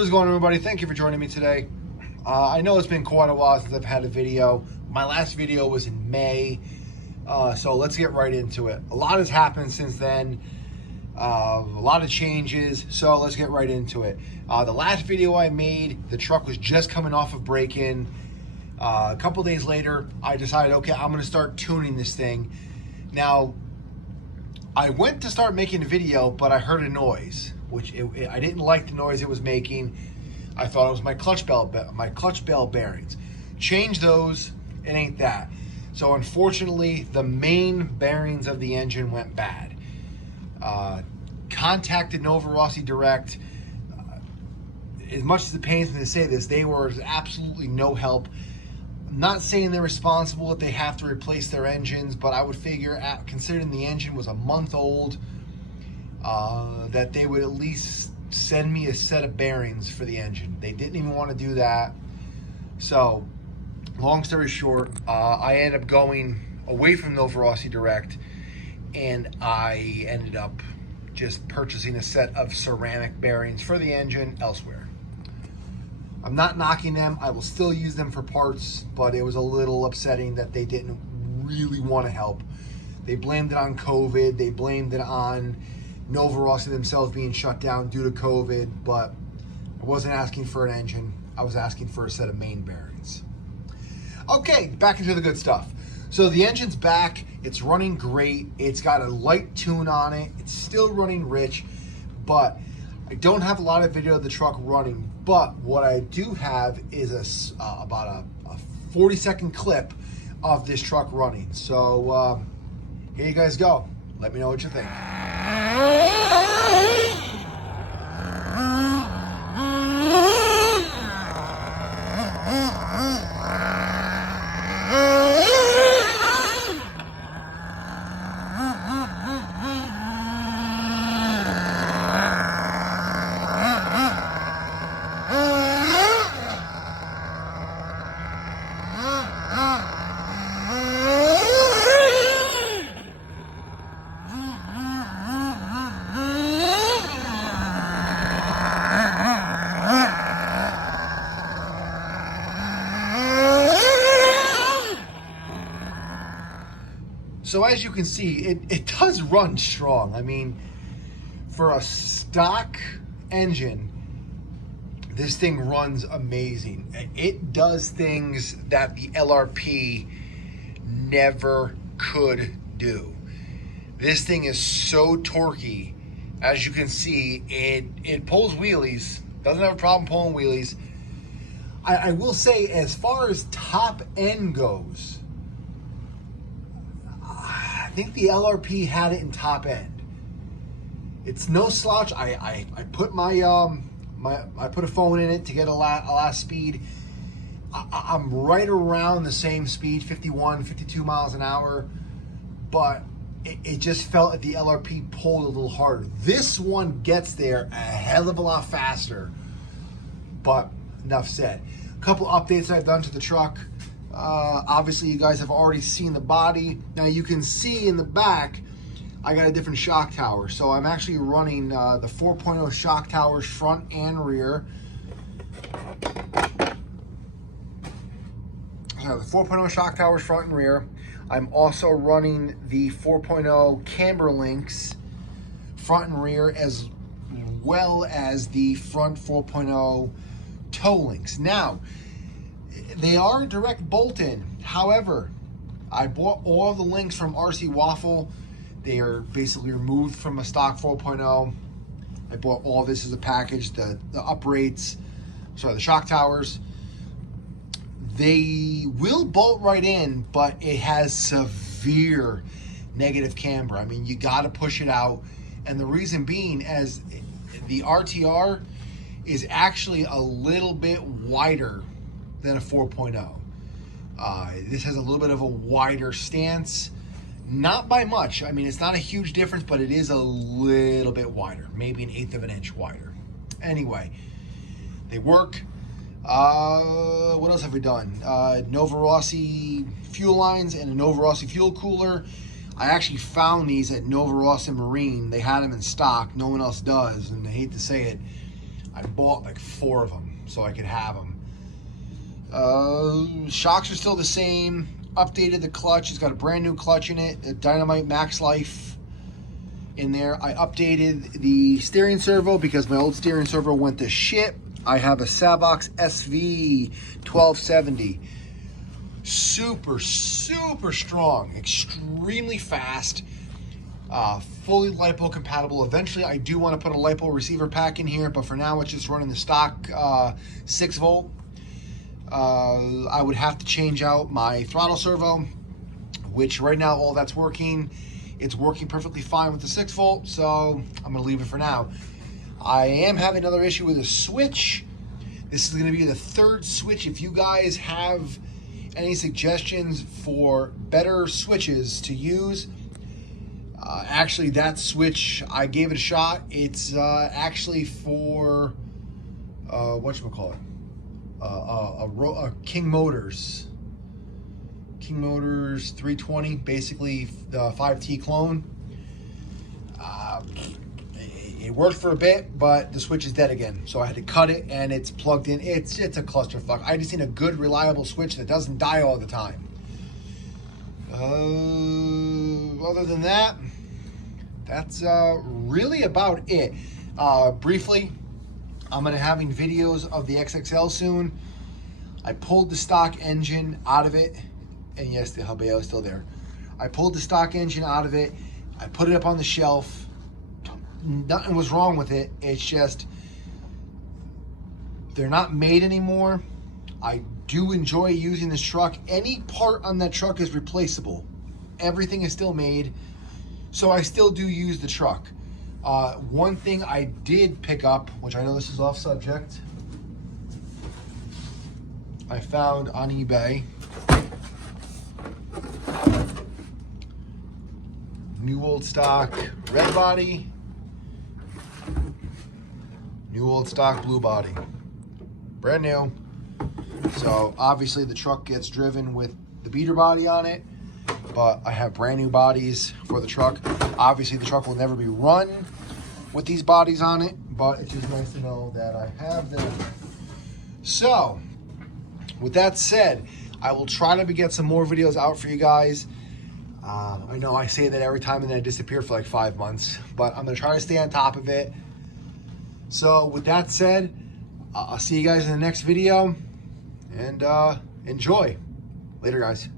What is going on, everybody? Thank you for joining me today. I know it's been quite a while since I've had a video. My last video was in May, so let's get right into it. A lot has happened since then, a lot of changes, so let's get right into it. The last video I made, the truck was just coming off of break-in. A couple days later, I decided, okay, I'm gonna start tuning this thing. Now, I went to start making a video, but I heard a noise, which I didn't like the noise it was making. I thought it was my clutch bell bearings. Change those, it ain't that. So unfortunately, the main bearings of the engine went bad. Contacted Novarossi direct. As much as it pains me to say this, they were absolutely no help. I'm not saying they're responsible if they have to replace their engines, but I would figure, considering the engine was a month old, that they would at least send me a set of bearings for the engine. They didn't even want to do that. So, long story short, I ended up going away from Novarossi Direct, and I ended up just purchasing a set of ceramic bearings for the engine elsewhere. I'm not knocking them. I will still use them for parts, but it was a little upsetting that they didn't really want to help. They blamed it on COVID. They blamed it on Novarossi themselves being shut down due to COVID, but I wasn't asking for an engine. I was asking for a set of main bearings. Okay, back into the good stuff. So the engine's back. It's running great. It's got a light tune on it. It's still running rich, but I don't have a lot of video of the truck running. But what I do have is about a 40-second clip of this truck running. So here you guys go. Let me know what you think. So as you can see, it does run strong. I mean, for a stock engine, this thing runs amazing. It does things that the LRP never could do. This thing is so torquey. As you can see, it pulls wheelies. Doesn't have a problem pulling wheelies. I will say, as far as top end goes, I think the LRP had it in top end. It's no slouch. I put I put a phone in it to get a last speed. I'm right around the same speed, 51, 52 miles an hour, but it just felt like the LRP pulled a little harder. This one gets there a hell of a lot faster, but enough said. A couple updates I've done to the truck. Obviously, you guys have already seen the body. Now you can see in the back, I got a different shock tower. So I'm actually running the 4.0 shock towers front and rear. So the 4.0 shock towers front and rear. I'm also running the 4.0 camber links front and rear, as well as the front 4.0 toe links. Now, they are direct bolt-in. However, I bought all the links from RC Waffle. They are basically removed from a stock 4.0. I bought all this as a package. The uprates, sorry, the shock towers. They will bolt right in, but it has severe negative camber. I mean, you got to push it out. And the reason being, as the RTR is actually a little bit wider than a 4.0. This has a little bit of a wider stance, not by much. I mean, it's not a huge difference, but it is a little bit wider, maybe 1/8 of an inch wider. Anyway, they work. What else have we done? Novarossi fuel lines and a Novarossi fuel cooler. I actually found these at Novarossi Marine. They had them in stock. No one else does, and I hate to say it. I bought like 4 of them so I could have them. Shocks are still the same. Updated the clutch. It's got a brand new clutch in it. A Dynamite Max Life in there. I updated the steering servo because my old steering servo went to shit. I have a Savox SV 1270. Super strong, extremely fast, fully LiPo compatible. Eventually I do want to put a LiPo receiver pack in here, but for now it's just running the stock 6 volt. I would have to change out my throttle servo, which right now all that's working. It's working perfectly fine with the 6 volt, so I'm gonna leave it for now. I am having another issue with a switch. This is gonna be the 3rd switch. If you guys have any suggestions for better switches to use, actually that switch, I gave it a shot. It's actually for, whatchamacallit, a King Motors 320, basically the 5T clone. It worked for a bit, but the switch is dead again. So I had to cut it, and it's plugged in. It's a clusterfuck. I just need a good, reliable switch that doesn't die all the time. Other than that, that's really about it. Briefly, I'm gonna having videos of the XXL soon. I pulled the stock engine out of it, and yes, the Habeo is still there. I pulled the stock engine out of it. I put it up on the shelf. Nothing was wrong with it. It's just they're not made anymore. I do enjoy using this truck. Any part on that truck is replaceable. Everything is still made, so I still do use the truck. One thing I did pick up, which I know this is off subject, I found on eBay. New old stock red body, new old stock blue body, brand new. So obviously the truck gets driven with the beater body on it, but I have brand new bodies for the truck. Obviously the truck will never be run with these bodies on it, but it's just nice to know that I have them. So with that said, I will try to get some more videos out for you guys. I know I say that every time and then I disappear for like 5 months, but I'm gonna try to stay on top of it. So with that said, I'll see you guys in the next video, and enjoy. Later, guys.